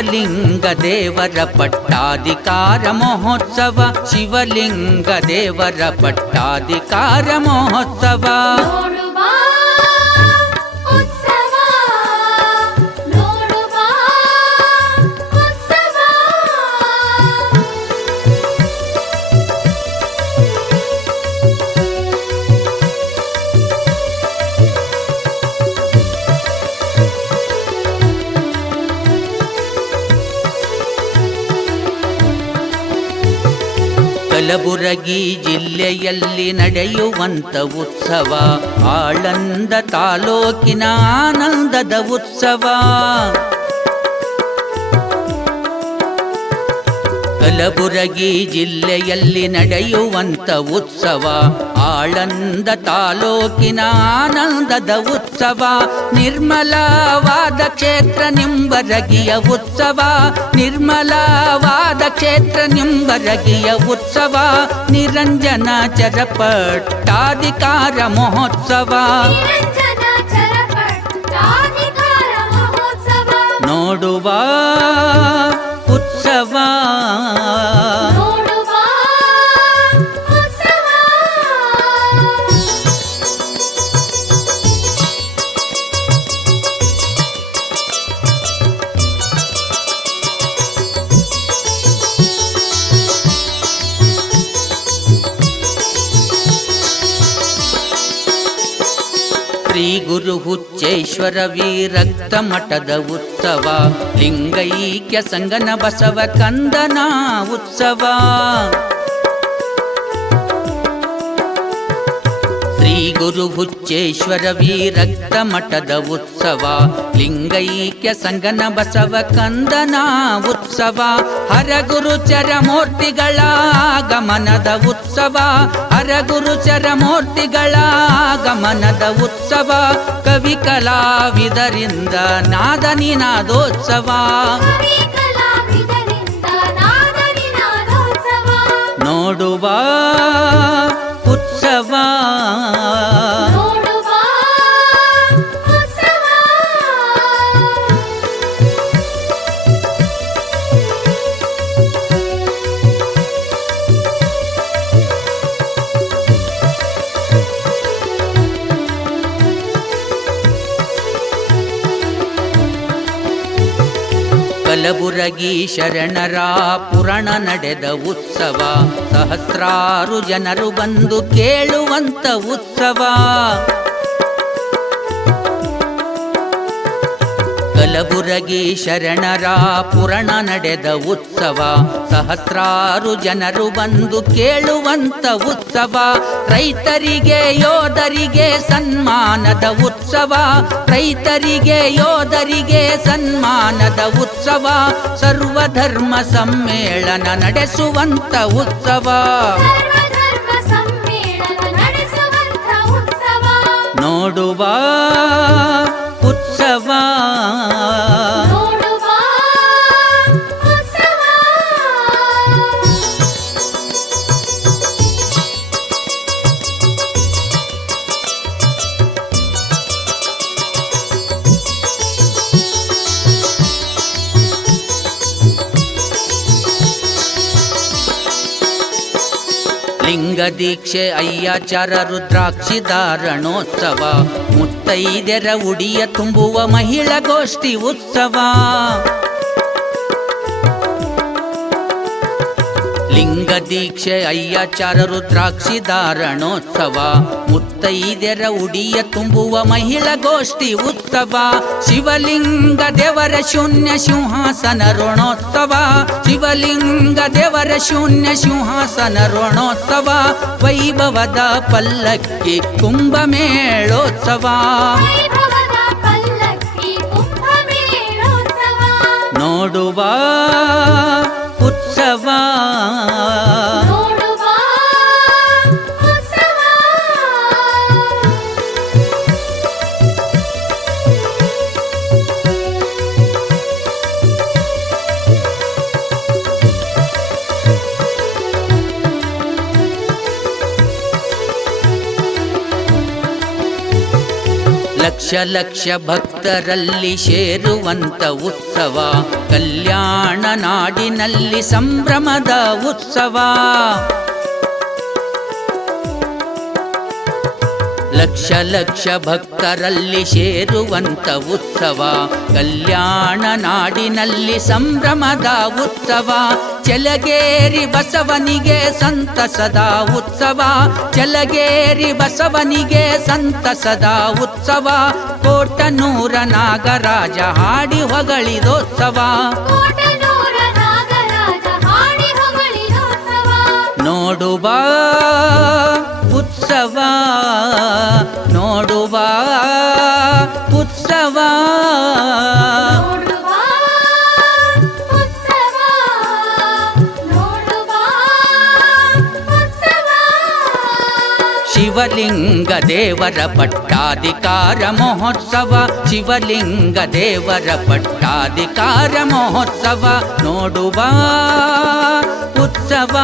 ಶಿವಲಿಂಗ ದೇವರ ಪಟ್ಟಾಧಿಕಾರ ಮಹೋತ್ಸವ ಶಿವಲಿಂಗ ದೇವರ ಪಟ್ಟಾಧಿಕಾರ ಮಹೋತ್ಸವ ಕಲಬುರಗಿ ಜಿಲ್ಲೆಯಲ್ಲಿ ನಡೆಯುವಂತ ಉತ್ಸವ ಆಳಂದ ತಾಲೂಕಿನ ಆನಂದದ ಉತ್ಸವ ಕಲಬುರಗಿ ಜಿಲ್ಲೆಯಲ್ಲಿ ನಡೆಯುವಂಥ ಉತ್ಸವ ಆಳಂದ ತಾಲೂಕಿನ ಆನಂದದ ಉತ್ಸವ ನಿರ್ಮಲವಾದ ಕ್ಷೇತ್ರ ನಿಂಬರಗಿಯ ಉತ್ಸವ ನಿರ್ಮಲವಾದ ಕ್ಷೇತ್ರ ನಿಂಬರಗಿಯ ಉತ್ಸವ ನಿರಂಜನ ಚರಪಟ್ಟಾಧಿಕಾರ ಮಹೋತ್ಸವ ನೋಡುವ ಕೇಶವಾ ತಿರುಹುಚ್ಚೇಶ್ವರ ವೀರಕ್ತ ಮಠದ ಉತ್ಸವ ಲಿಂಗೈಕ್ಯ ಸಂಗನ ಬಸವ ಕಂದನ ಉತ್ಸವ ಶ್ರೀ ಗುರು ಹುಚ್ಚೇಶ್ವರ ವೀರಕ್ತ ಮಠದ ಉತ್ಸವ ಲಿಂಗೈಕ್ಯ ಸಂಗನ ಬಸವ ಕಂದನ ಉತ್ಸವ ಹರಗುರು ಮೂರ್ತಿಗಳ ಗಮನದ ಉತ್ಸವ ಹರಗುರುಚರ ಮೂರ್ತಿಗಳ ಗಮನದ ಉತ್ಸವ ಕವಿ ಕಲಾವಿದರಿಂದ ನಾದ ನೋಡುವ ಉತ್ಸವ ಕಲಬುರಗಿ ಶರಣರ ಪುರಣ ನಡೆದ ಉತ್ಸವ ಸಹಸ್ರಾರು ಜನರು ಬಂದು ಕೇಳುವಂತ ಉತ್ಸವ ಕಲಬುರಗಿ ಶರಣರ ಪುರಣ ನಡೆದ ಉತ್ಸವ ಸಹಸ್ರಾರು ಜನರು ಬಂದು ಕೇಳುವಂತ ಉತ್ಸವ ರೈತರಿಗೆ ಯೋಧರಿಗೆ ಸನ್ಮಾನದ ಉತ್ಸವ ರೈತರಿಗೆ ಯೋಧರಿಗೆ ಸನ್ಮಾನದ ಉತ್ಸವ ಉತ್ಸವ ಸರ್ವಧರ್ಮ ಸಮ್ಮೇಳನ ನಡೆಸುವಂತ ಉತ್ಸವ ನೋಡುವ ಉತ್ಸವ ದೀಕ್ಷೆ ಅಯ್ಯಾಚಾರ ರುದ್ರಾಕ್ಷಿ ಧಾರಣೋತ್ಸವ ಮುತ್ತೈದೆರ ಉಡಿಯ ತುಂಬುವ ಮಹಿಳಾ ಗೋಷ್ಠಿ ಉತ್ಸವ ಲಿಂಗ ದೀಕ್ಷೆ ಅಯ್ಯಾಚಾರ ರುದ್ರಾಕ್ಷಿ ಧಾರಣೋತ್ಸವ ಮುತ್ತೈದೆರ ಉಡಿಯ ತುಂಬುವ ಮಹಿಳಾ ಗೋಷ್ಠಿ ಉತ್ಸವ ಶಿವಲಿಂಗ ದೇವರ ಶೂನ್ಯ ಸಿಂಹಾಸನ ಋಣೋತ್ಸವ ಶಿವಲಿಂಗ ದೇವರ ಶೂನ್ಯ ಸಿಂಹಾಸನ ಋಣೋತ್ಸವ ವೈಭವದ ಪಲ್ಲಕ್ಕಿ ಕುಂಭಮೇಳೋತ್ಸವ ನೋಡುವ ಉತ್ಸವ ಶಲಕ್ಷ ಲಕ್ಷ ಭಕ್ತರಲ್ಲಿ ಸೇರುವಂತ ಉತ್ಸವ ಕಲ್ಯಾಣ ನಾಡಿನಲ್ಲಿ ಸಂಭ್ರಮದ ಉತ್ಸವ ಲಕ್ಷ ಲಕ್ಷ ಭಕ್ತರಲ್ಲಿ ಸೇರುವಂತ ಉತ್ಸವ ಕಲ್ಯಾಣ ನಾಡಿನಲ್ಲಿ ಸಂಭ್ರಮದ ಉತ್ಸವ ಚಲಗೇರಿ ಬಸವನಿಗೆ ಸಂತಸದ ಉತ್ಸವ ಚಲಗೇರಿ ಬಸವನಿಗೆ ಸಂತಸದ ಉತ್ಸವ ಕೋಟನೂರ ನಾಗರಾಜ ಹಾಡಿ ಹೊಗಳಿದೋತ್ಸವ ನೋಡುವ ಉತ್ಸವ ಶಿವಲಿಂಗ ದೇವರ ಪಟ್ಟಾಧಿಕಾರ ಮಹೋತ್ಸವ ಶಿವಲಿಂಗ ದೇವರ ಪಟ್ಟಾಧಿಕಾರ ಮಹೋತ್ಸವ ನೋಡುವ ಉತ್ಸವ